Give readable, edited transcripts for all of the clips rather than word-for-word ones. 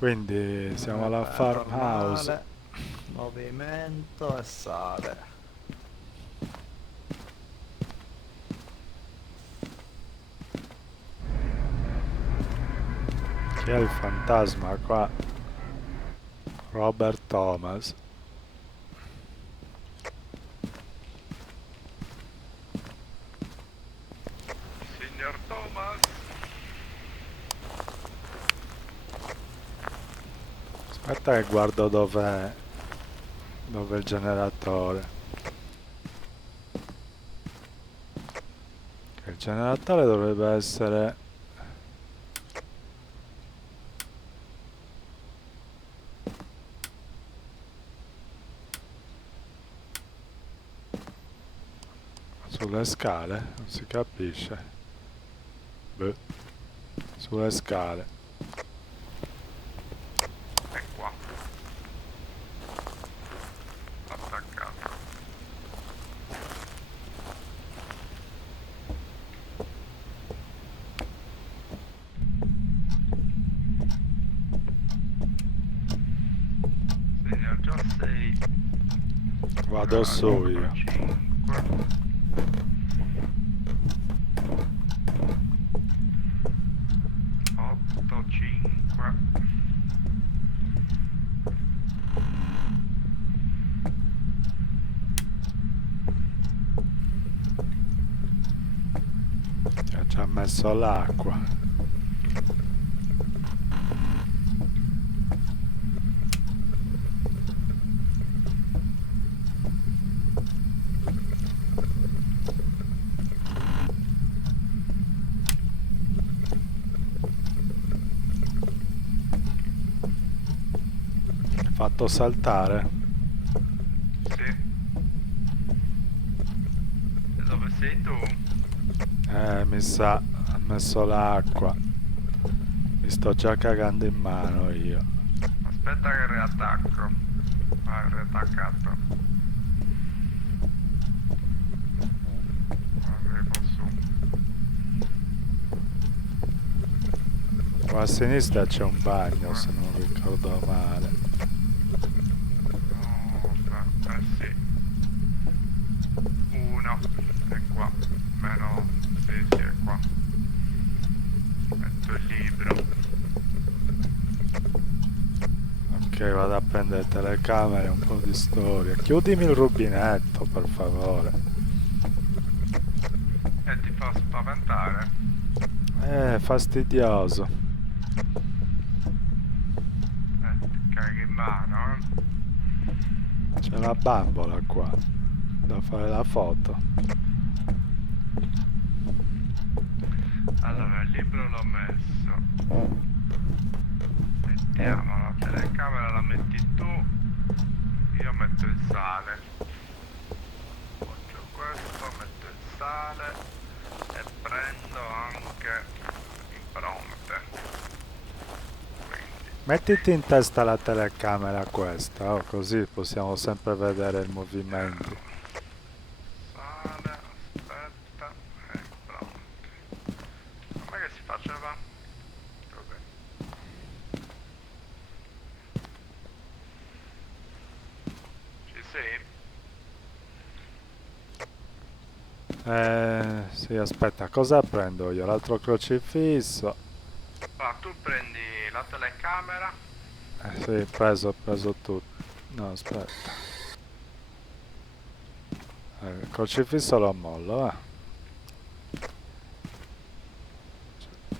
Quindi siamo alla Vabbè, farmhouse. normale, movimento e sale. Chi è il fantasma qua? Robert Thomas. Signor Thomas, Aspetta che guardo dov'è il generatore. Il generatore dovrebbe essere... sulle scale? Non si capisce. Beh, sulle scale. è qua, attaccato. Signor già 6, Vado su io. 5, 8, 5. Ha già messo l'acqua. Fatto saltare. Sì. E dove sei tu? Mi sa, ha messo l'acqua. Mi sto già cagando in mano io. Aspetta che riattacco. Ah, riattaccato. Arrivo su. Qua a sinistra c'è un bagno, se non ricordo male. No, sì. Uno. È qua. Meno. Sì, è qua. Metto il libro. Ok, vado a prendere telecamere e un po' di storia. Chiudimi il rubinetto, per favore. E ti fa spaventare. Fastidioso. Ti caghi in mano, C'è la bambola qua. Da fare la foto. Allora, il libro l'ho messo. Mettiamo la telecamera, la metti tu. Io metto il sale. Faccio questo, metto il sale e prendo anche impronte. Quindi, Mettiti in testa la telecamera questa, così possiamo sempre vedere il movimento. sale, aspetta, e impronte. Com'è che si faceva? Così. Ci sei? Sì, aspetta, cosa prendo io? L'altro crocifisso. Allora, tu prendi la telecamera. Sì, ho preso tutto. No, aspetta. Il crocifisso lo mollo,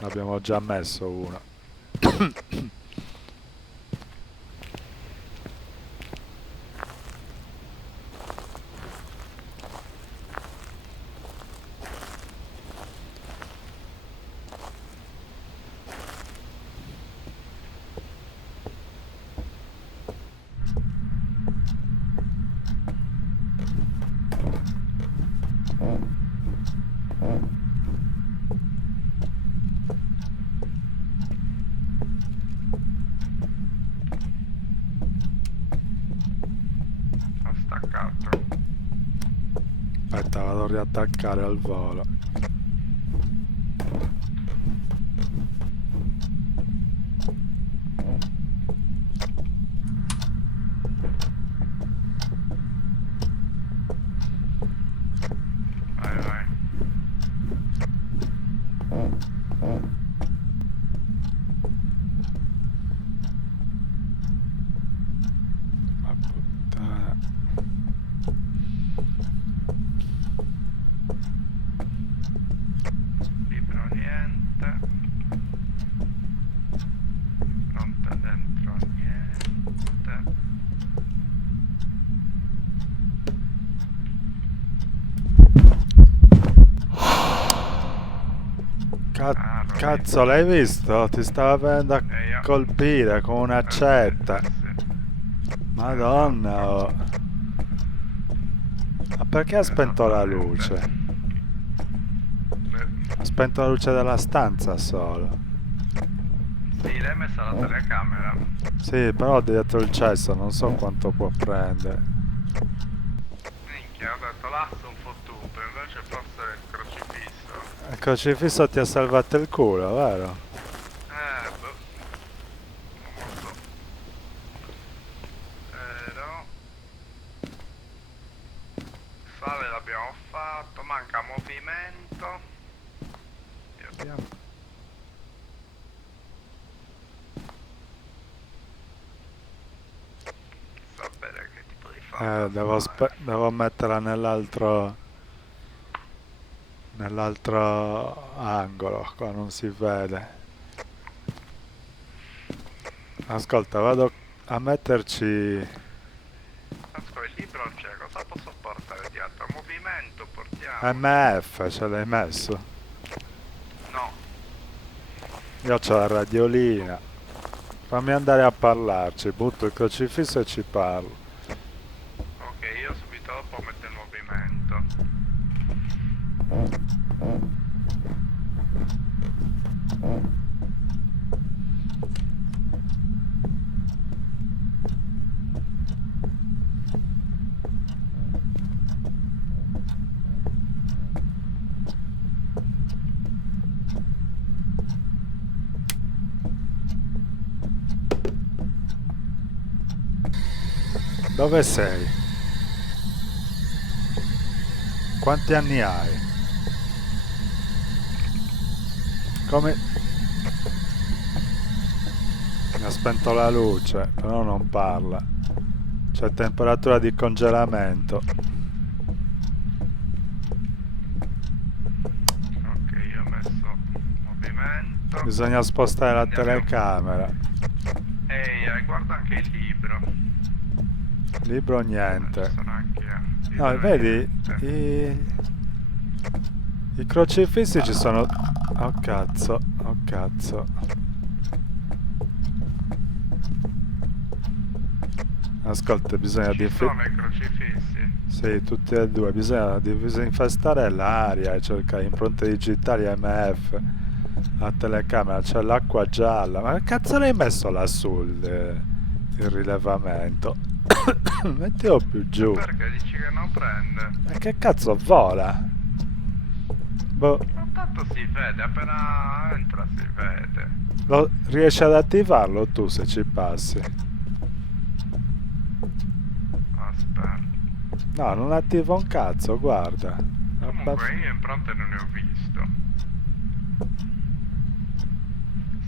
L'abbiamo già messo uno. Ho staccato. Aspetta, vado a riattaccare al volo. Ah, l'ho Cazzo, visto. l'hai visto? Ti stava venendo a Io. colpire con un'accetta. Sì. Madonna, oh. Ma perché ha spento la Esattamente. luce? Beh, Ha spento la luce della stanza solo. sì, l'hai messa la telecamera. Sì, però dietro il cesso non so quanto può prendere. Minchia, ho detto là sono fottuto, invece forse è il crocifisso. Il crocifisso ti ha salvato il culo, vero? Boh, non lo so. No, sale l'abbiamo fatto, manca movimento. Vediamo. Sapere che tipo di fare. Devo metterla nell'altro angolo, qua non si vede. Ascolta, vado a metterci Ascolta, il libro c'è, cosa posso portare di altro? Movimento portiamo. MF, ce l'hai messo? No, Io c'ho la radiolina. Fammi andare a parlarci, butto il crocifisso e ci parlo. ok, io subito dopo metto il movimento. Dove sei? Quanti anni hai? Come... Mi ha spento la luce, però non parla. C'è temperatura di congelamento. Ok, io ho messo movimento. Bisogna spostare la Andiamo. telecamera. Ehi, guarda anche il libro. Libro Ci niente. sono anche No, libro vedi, niente. i crocifissi ci sono... Oh cazzo, oh cazzo. Ascolta, bisogna Ci sono i crocifissi. Sì, tutti e due. Bisogna disinfestare l'aria e cercare impronte digitali MF. La telecamera, c'è l'acqua gialla. Ma che cazzo l'hai messo lassù il rilevamento? Mettilo più giù. Perché dici che non prende? Ma che cazzo vola? Boh, Ma tanto si vede, appena entra si vede. riesci ad attivarlo tu se ci passi? Aspetta. No, non attiva un cazzo, guarda. Comunque io impronte non ne ho visto.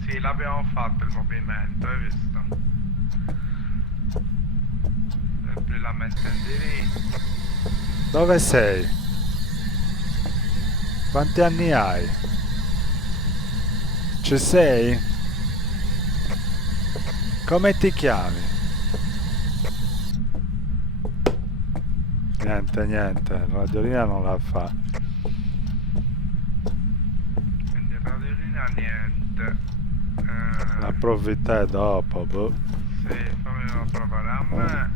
Sì, l'abbiamo fatto il movimento, hai visto? Apri la mente indirizzo. Dove sei? Quanti anni hai? Ci sei? Come ti chiami? Niente, la radiolina non la fa. Quindi radiolina niente. La provi te dopo, boh. Sì, fammelo provare a me.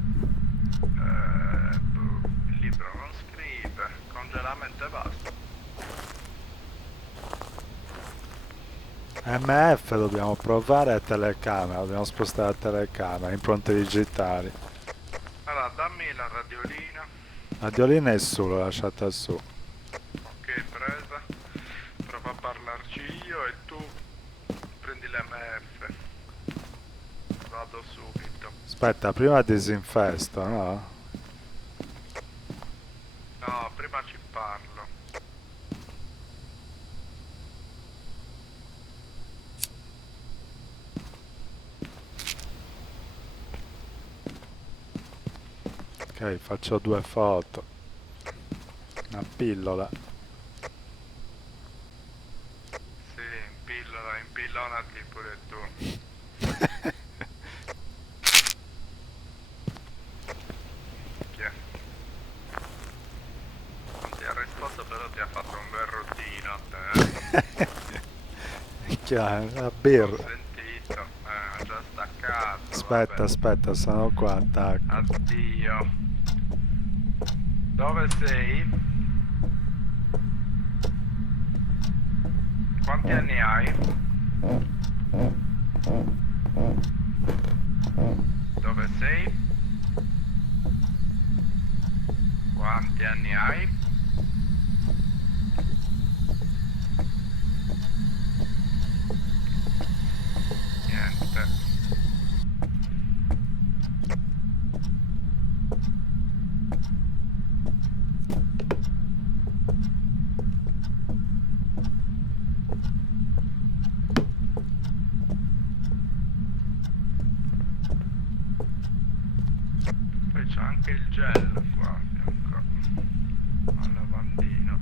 Il libro non scrive. Congelamento e basta. MF dobbiamo provare a telecamera, dobbiamo spostare la telecamera, impronte digitali. Allora, dammi la radiolina. La radiolina è su, l'ho lasciata su. Ok, presa. Prova a parlarci io e tu prendi l'MF. Vado subito. Aspetta, prima disinfesto, no? No, prima ci parlo. Ok, faccio 2 foto. Una pillola. Sì, impillonati pure tu. Chi è? Non ti ha risposto, però ti ha fatto un bel routino a te. minchia, la Ho birra. sentito. Ho già staccato. Aspetta, vabbè. aspetta, sono qua, attacco. Addio. Dove sei? Quanti anni hai? Dove sei? Quanti anni hai? Niente. Poi c'è anche il gel qua a fianco al lavandino.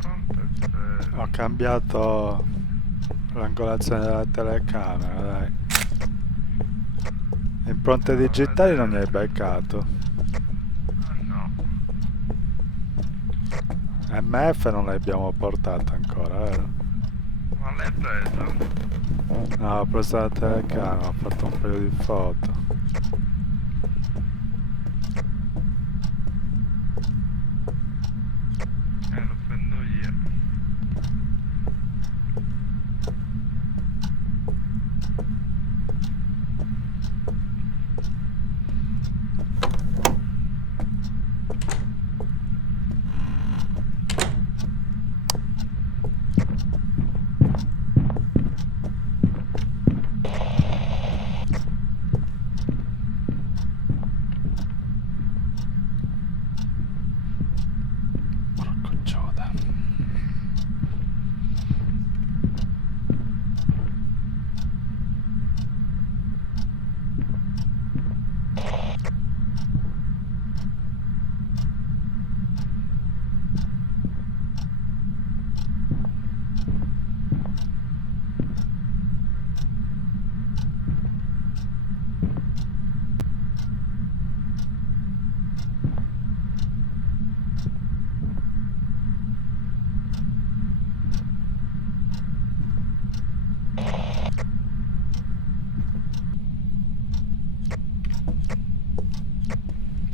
Quanto è bello. Ho cambiato l'angolazione della telecamera, dai. Impronte digitali non ne hai beccato. Ah no. MF non l'abbiamo portata ancora, vero? Ma l'hai presa? No, ho preso la telecamera, ho fatto un paio di foto. Lo prendo io. Porco Giuda.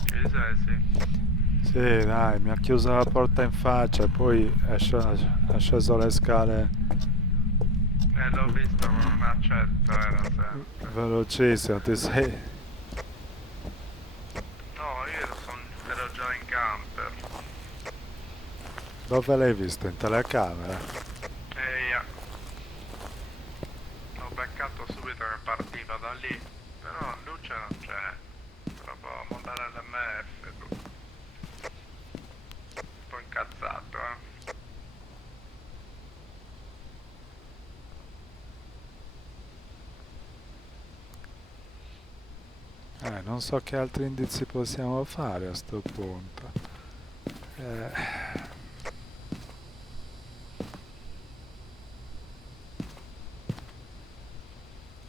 Chi sei? Sì. Sì, dai, mi ha chiuso la porta in faccia e poi è sceso le scale L'ho visto con un accetto, era sempre. velocissimo, ti sei... No, ero già in camper. Dove l'hai visto? In telecamera? E io ho beccato subito che partiva da lì. Però luce non c'è. Proprio montare l'MF tu. Un po' incazzato, Non so che altri indizi possiamo fare a sto punto.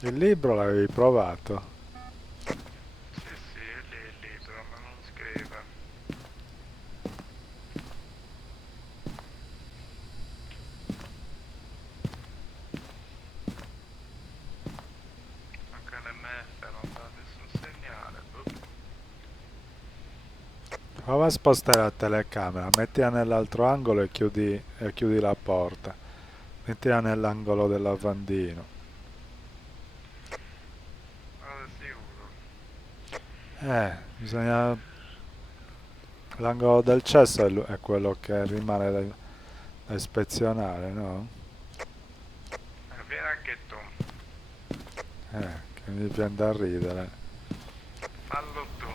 Il libro l'avevi provato? Sì, sì, è lì il libro, ma non scrive. Anche l'MF non dà nessun segnale. Boh. Prova a spostare la telecamera, mettila nell'altro angolo e chiudi la porta. Mettila nell'angolo del lavandino. Vado sicuro. Bisogna... L'angolo del cesso è quello che rimane da ispezionare, no? Vieni anche tu. Che mi viene da ridere. Fallo tu.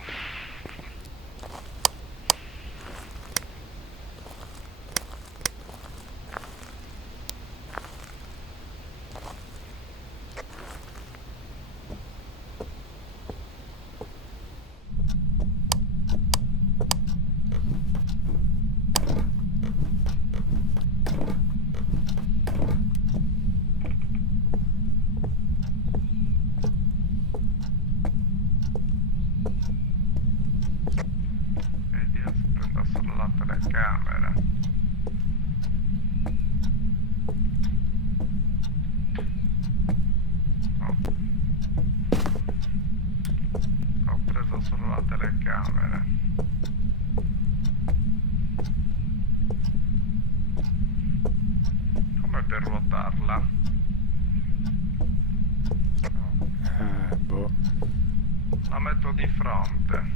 per ruotarla. Boh. La metto di fronte.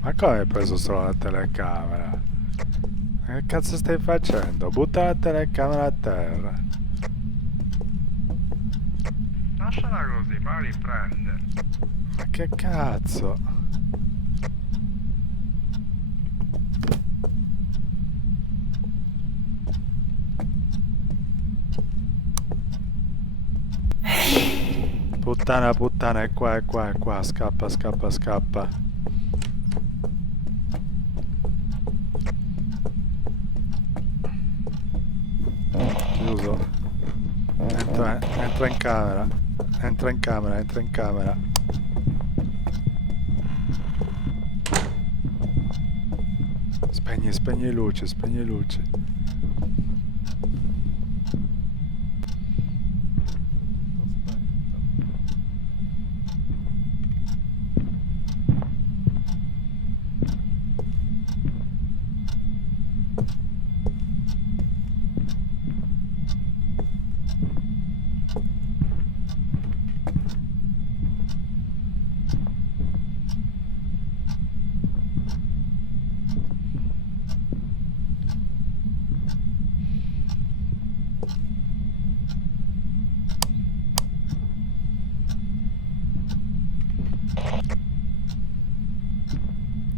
Ma come hai preso solo la telecamera? Che cazzo stai facendo? Butta la telecamera a terra. Lasciala così, poi riprende. Ma che cazzo? Puttana, puttana, è qua, è qua, è qua. Scappa, scappa, scappa. Chiuso. Entra in camera. Entra in camera, entra in camera. Spegni, spegni luce, spegni luce.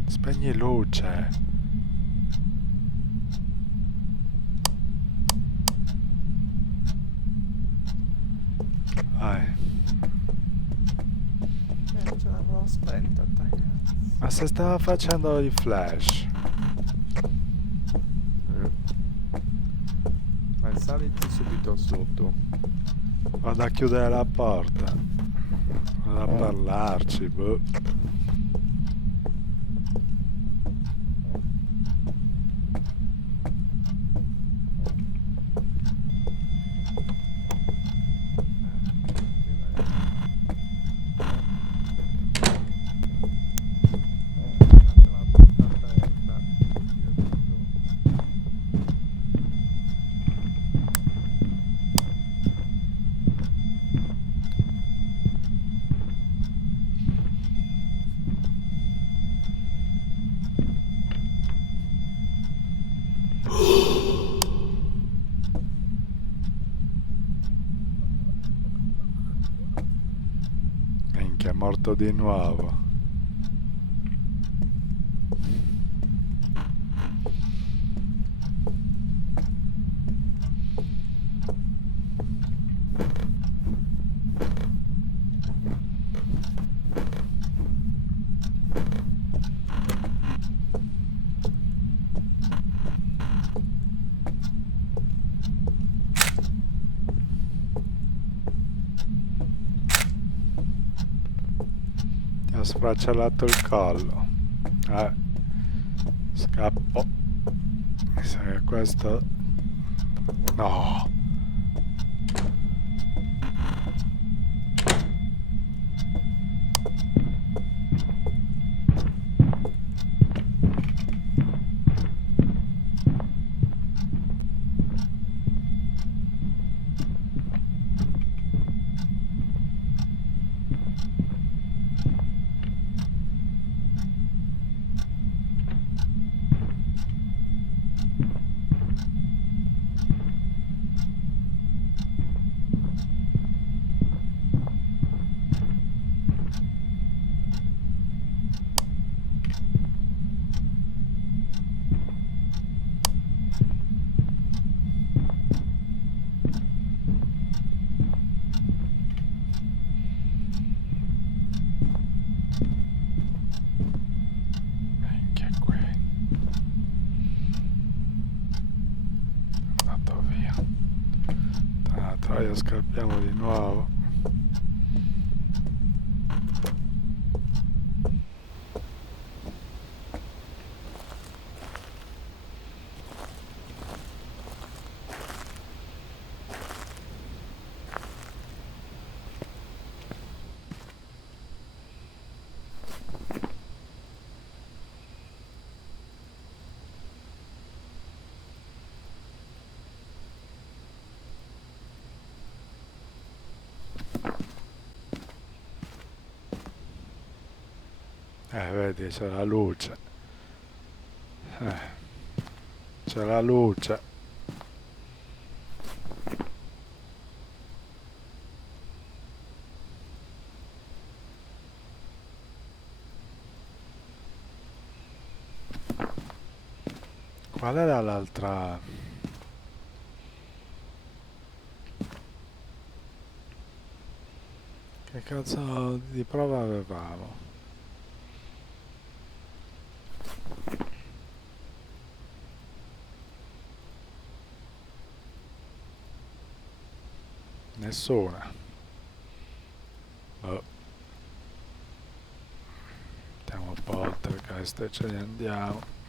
Spegni luce. Vai. Ce l'avevo spenta, ragazzi. Ma se stava facendo i flash. Ma saliti subito su tu. Vado a chiudere la porta. Vado a parlarci, boh. Minchia, è morto di nuovo. Ti ho sfracellato il collo. Scappo. Mi sa che questo... No! Minchia qui. È andato via. Tra troia scappiamo di nuovo. Vedi, c'è la luce. C'è la luce. Qual era l'altra? Che cazzo di prova avevamo? Nessuna. Boh. Mettiamo poltergeist e ce ne andiamo.